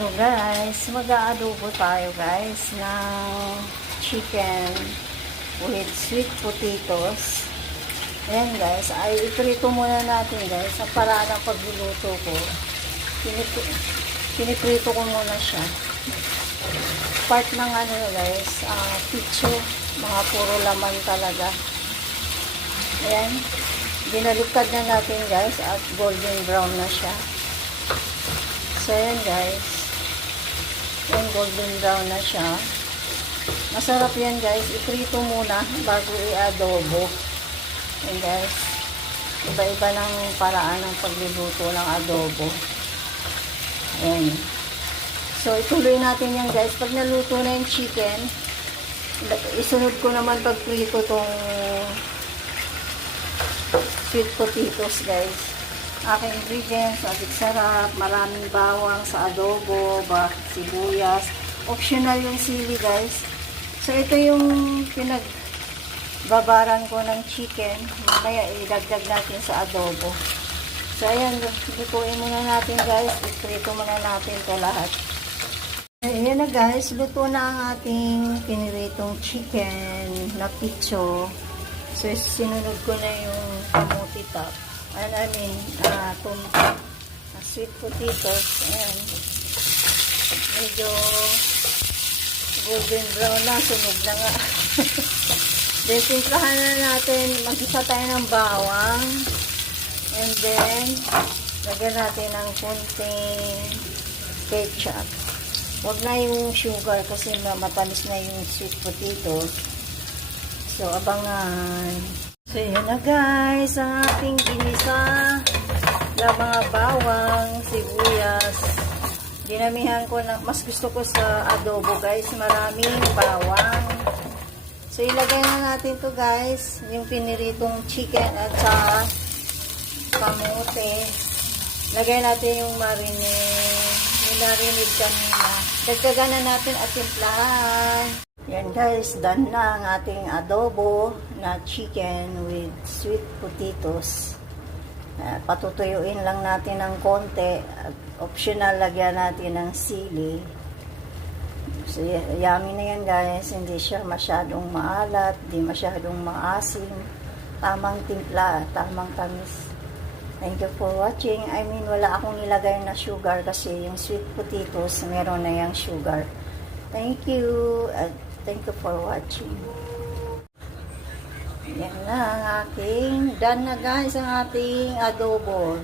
So guys, mag-aadobo tayo guys ng chicken with sweet potatoes. Ayan guys, ay iprito muna natin guys. Ang paraan ng pagluluto ko, piniprito ko muna siya. Part ng ano guys, picho, mga puro laman talaga. Ayan, binaliktad na natin guys at golden brown na siya. So ayan guys, yung golden brown na siya. Masarap yan guys, iprito muna bago i-adobo. Ayan guys, iba-iba ng paraan ng pagluluto ng adobo. Ayan. So ituloy natin yan guys. Pag naluto na yung chicken, isunod ko naman pagprito tong sweet potatoes guys. Aking ingredients, agad sarap, maraming bawang sa adobo, sibuyas. Optional yung sili guys. So ito yung pinagbabaran ko ng chicken. Mamaya idagdag natin sa adobo. So ayan, lutuin muna natin guys. Iprito muna natin ito lahat. Ayan na guys, luto na ang ating piniritong chicken na picho. So sinunod ko na yung kamuti top. Sweet potatoes. Ayan. Medyo golden brown na. Sunog na nga. Then, simplahan na natin. Mag-isa tayo ng bawang. And then, lagyan natin ng konting ketchup. Huwag na yung sugar kasi matamis na yung sweet potatoes. So, abangan. So, yun na guys, ang ating ginisa na mga bawang, sibuyas. Dinamihan ko na, mas gusto ko sa adobo guys, maraming bawang. So, ilagay na natin to guys, yung piniritong chicken at sa kamote. Lagay natin yung marinade kanina. Dagdagan na natin at timplahan. Yan guys, done na ang ating adobo na chicken with sweet potatoes. Patutuyuin lang natin ng konti. Optional, lagyan natin ng sili. So, yummy na yan guys. Hindi siya masyadong maalat, hindi masyadong maasim. Tamang timpla, tamang tamis. Thank you for watching. I mean, wala akong nilagay na sugar kasi yung sweet potatoes, meron na yung sugar. Thank you. Thank you for watching. Yan na ang ating, done na guys ang ating adobo.